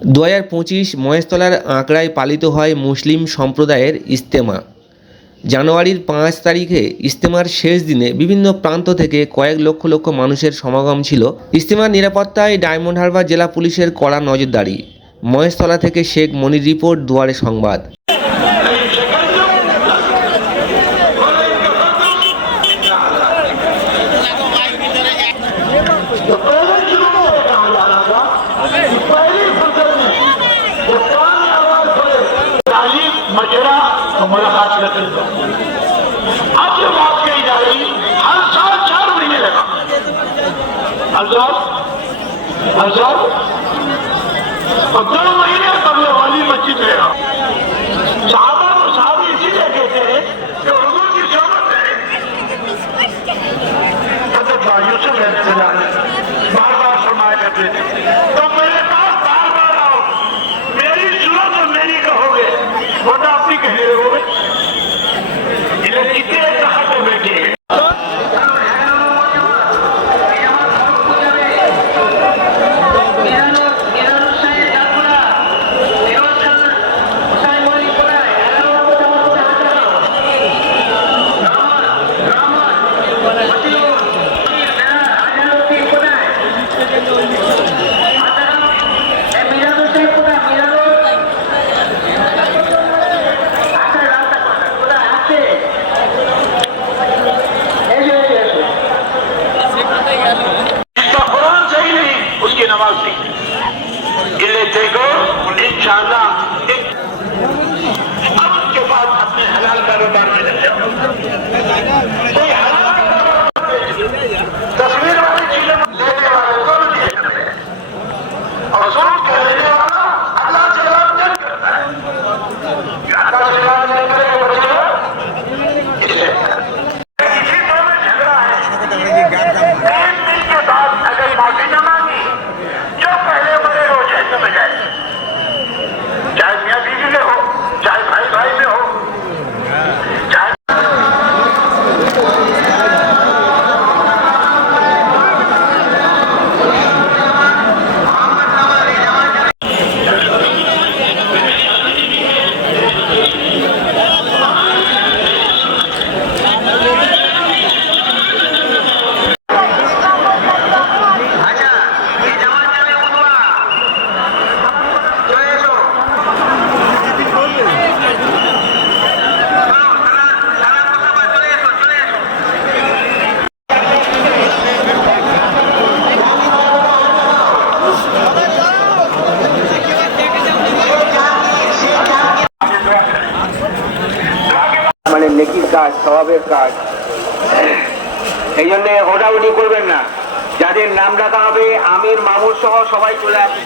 2025 মহেশতলার আঁকড়ায় পালিত হয় মুসলিম সম্প্রদায়ের ইজতেমা। জানুয়ারির 5 তারিখে ইজতেমার শেষ দিনে বিভিন্ন প্রান্ত থেকে কয়েক লক্ষ লক্ষ মানুষের সমাগম ছিল। ইজতেমার নিরাপত্তায় ডায়মন্ড হারবার জেলা পুলিশের কড়া নজরদারি। মহেশতলা থেকে শেখ মনির রিপোর্ট, দুয়ারে সংবাদ। मुलाकात करते हो अब ये बात कही जा रही हर साल 4 महीने लगा हर साल 2 महीने कमरे वाली मस्जिद रहेगा। साहबा को साहब इसीलिए कहते हैं कि हुजूर की जरूरत है। भाइयों से बार बार फरमाया करते थे तो मेरे पास बार बार आओ, मेरी सूरत और मेरी कहोगे वरना अपनी कहे रहोगे। कितने कहा तो बैठे नमाज नहीं देखो इंशाअल्लाह अब उसके बाद अपने हलाल कारोबार में लग जाओ। कोई हलाल तस्वीर वाली चीजें लेने वाले को भी नहीं करते और जुल्म करने वाला अल्लाह से जवाब नहीं करता है। अल्लाह से जवाब नहीं करेगा बच्चों इसी दौर में झगड़ा है। 3 दिन के बाद अगर माफी न मांगी जो पहले मरे वो जहन्नम में जाए, चाहे मियाँ बीवी में हो, चाहे भाई भाई में हो, चाहे মানে নেকির কাজ, সওয়াবের কাজ, এই জন্য হোটাউটি করবেন না। যাদের নাম রাখা হবে আমির মামুর সহ সবাই চলে আসবে।